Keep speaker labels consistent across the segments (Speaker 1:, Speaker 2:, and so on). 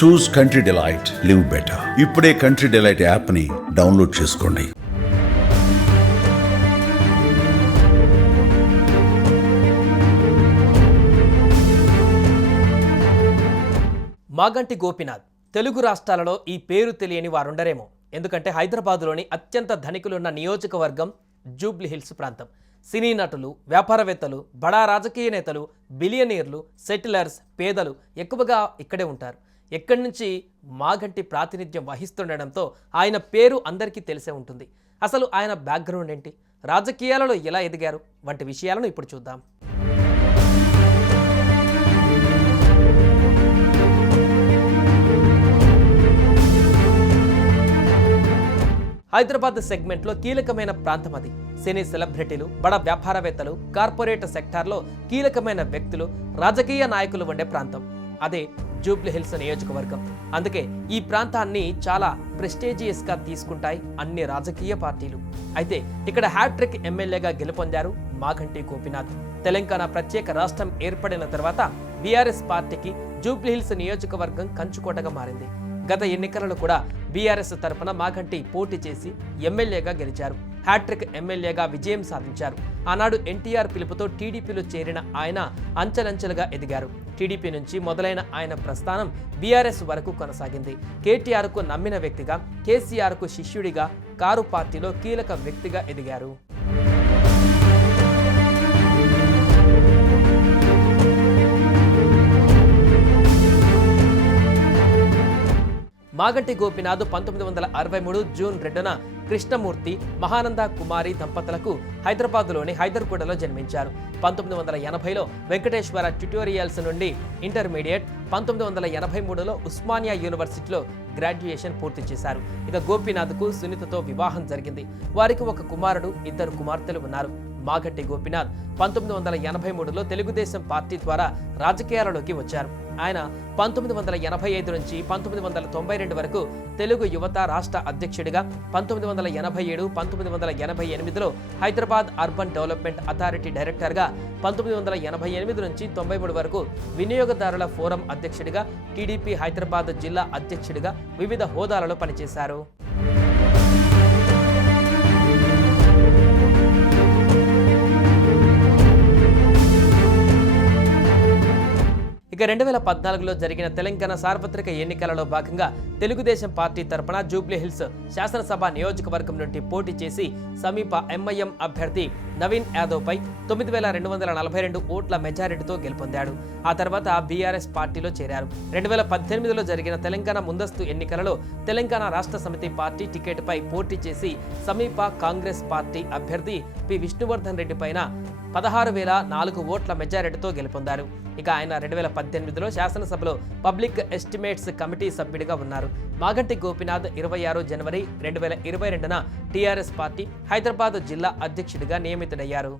Speaker 1: Choose country delight live better ఇప్పుడే country delight యాప్ని download చేసుకోండి.
Speaker 2: మాగంటి గోపినాథ్ తెలుగు రాష్ట్రాలలో ఈ పేరు తెలియని వారుండరేమో. ఎందుకంటే హైదరాబాదులోని అత్యంత ధనికులున్న నియోజకవర్గం జూబ్లీ హిల్స్ ప్రాంతం. సినీ నటులు వ్యాపారవేత్తలు బడా రాజకీయ నేతలు బిలియనీర్లు సెటిలర్స్ పేదలు ఎక్కువగా ఇక్కడే ఉంటారు. ఎక్కడి నుంచి మాగంటి ప్రాతినిధ్యం వహిస్తుండడంతో ఆయన పేరు అందరికీ తెలిసే ఉంటుంది. అసలు ఆయన బ్యాక్గ్రౌండ్ ఏంటి? రాజకీయాలలో ఎలా ఎదిగారు? వంటి విషయాలను ఇప్పుడు చూద్దాం. హైదరాబాద్ సెగ్మెంట్లో కీలకమైన ప్రాంతం అది. సినీ సెలబ్రిటీలు బడ వ్యాపారవేత్తలు కార్పొరేట్ సెక్టార్లో కీలకమైన వ్యక్తులు రాజకీయ నాయకులు ఉండే ప్రాంతం. అదే జూబ్లీ హిల్స్ నియోజకవర్గం. అందుకే ఈ ప్రాంతాన్ని చాలా ప్రెస్టేజియస్గా తీసుకుంటాయి అన్ని రాజకీయ పార్టీలు. అయితే ఇక్కడ హ్యాట్రిక్ ఎమ్మెల్యేగా గెలుపొందారు మాగంటి గోపినాథ్. తెలంగాణ ప్రత్యేక రాష్ట్రం ఏర్పడిన తర్వాత బీఆర్ఎస్ పార్టీకి జూబ్లీహిల్స్ నియోజకవర్గం కంచుకోటగా మారింది. గత ఎన్నికలలో కూడా బీఆర్ఎస్ తరఫున మాగంటి పోటీ చేసి ఎమ్మెల్యేగా గెలిచారు. హ్యాట్రిక్ ఎమ్మెల్యేగా విజయం సాధించారు. ఆనాడు ఎన్టీఆర్ పిలుపుతో టీడీపీలో చేరిన ఆయన అంచెలంచెలుగా ఎదిగారు. టీడీపీ నుంచి మొదలైన ఆయన ప్రస్థానం బీఆర్ఎస్ వరకు కొనసాగింది. కేటీఆర్కు నమ్మిన వ్యక్తిగా కేసీఆర్కు శిష్యుడిగా కారు పార్టీలో కీలక వ్యక్తిగా ఎదిగారు. మాగంటి గోపినాథ్ పంతొమ్మిది వందల అరవై మూడు జూన్ రెండున కృష్ణమూర్తి మహానంద కుమారి దంపతులకు హైదరాబాద్లోని హైదర్గూడలో జన్మించారు. పంతొమ్మిది వందల ఎనభైలో వెంకటేశ్వర ట్యుటోరియల్స్ నుండి ఇంటర్మీడియట్ పంతొమ్మిది వందల ఎనభై మూడులో ఉస్మానియా యూనివర్సిటీలో గ్రాడ్యుయేషన్ పూర్తి చేశారు. ఇక గోపీనాథ్కు సునీతతో వివాహం జరిగింది. వారికి ఒక కుమారుడు ఇద్దరు కుమార్తెలు ఉన్నారు. మాగంటి గోపినాథ్ పంతొమ్మిది వందల ఎనభై మూడులో తెలుగుదేశం పార్టీ ద్వారా రాజకీయాలలోకి వచ్చారు. ఆయన పంతొమ్మిది వందల ఎనభై ఐదు నుంచి పంతొమ్మిది వందల తొంభై రెండు వరకు తెలుగు యువత రాష్ట్ర అధ్యక్షుడిగా పంతొమ్మిది వందల ఎనభై ఏడు పంతొమ్మిది వందల ఎనభై ఎనిమిదిలో హైదరాబాద్ అర్బన్ డెవలప్మెంట్ అథారిటీ డైరెక్టర్గా పంతొమ్మిది వందల ఎనభై ఎనిమిది నుంచి తొంభై మూడు వరకు వినియోగదారుల ఫోరం అధ్యక్షుడిగా టీడీపీ హైదరాబాద్ జిల్లా అధ్యక్షుడిగా వివిధ హోదాలలో పనిచేశారు. ఇక రెండు వేల పద్నాలుగులో జరిగిన తెలంగాణ సార్వత్రిక ఎన్నికలలో భాగంగా తెలుగుదేశం పార్టీ తరపున జూబ్లీ హిల్స్ శాసనసభ నియోజకవర్గం నుండి పోటీ చేసి సమీప ఎంఐఎం అభ్యర్థి నవీన్ యాదవ్ పై తొమ్మిది వేల రెండు వందల నలభై రెండు ఓట్ల మెజారిటీతో గెలుపొందాడు. ఆ తర్వాత బీఆర్ఎస్ పార్టీలో చేరారు. రెండు వేల పద్దెనిమిదిలో జరిగిన తెలంగాణ ముందస్తు ఎన్నికలలో తెలంగాణ రాష్ట్ర సమితి పార్టీ టికెట్పై పోటీ చేసి సమీప కాంగ్రెస్ పార్టీ అభ్యర్థి పి విష్ణువర్ధన్ రెడ్డి పైన పదహారు వేల నాలుగు ఓట్ల మెజారిటీతో గెలుపొందారు. ఇక ఆయన రెండు వేల పద్దెనిమిదిలో శాసనసభలో పబ్లిక్ ఎస్టిమేట్స్ కమిటీ సభ్యుడిగా ఉన్నారు. మాగంటి గోపినాథ్ ఇరవై ఆరు జనవరి రెండు వేల ఇరవై రెండున టీఆర్ఎస్ పార్టీ హైదరాబాద్ జిల్లా అధ్యక్షుడిగా నియమితుడయ్యారు.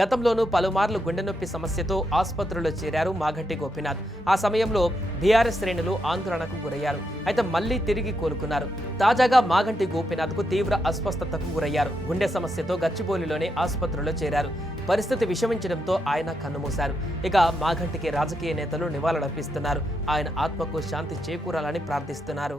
Speaker 2: గతంలోనూ పలుమార్లు గుండె నొప్పి సమస్యతో ఆసుపత్రిలో చేరారు మాగంటి గోపినాథ్. ఆ సమయంలో బీఆర్ఎస్ శ్రేణులు ఆందోళనకు గురయ్యారు. అయితే మళ్ళీ తిరిగి కోలుకున్నారు. తాజాగా మాగంటి గోపినాథ్కు తీవ్ర అస్వస్థతకు గురయ్యారు. గుండె సమస్యతో గచ్చిబౌలిలోనే ఆసుపత్రిలో చేరారు. పరిస్థితి విషమించడంతో ఆయన కన్నుమూశారు. ఇక మాగంటికి రాజకీయ నేతలు నివాళులర్పిస్తున్నారు. ఆయన ఆత్మకు శాంతి చేకూరాలని ప్రార్థిస్తున్నారు.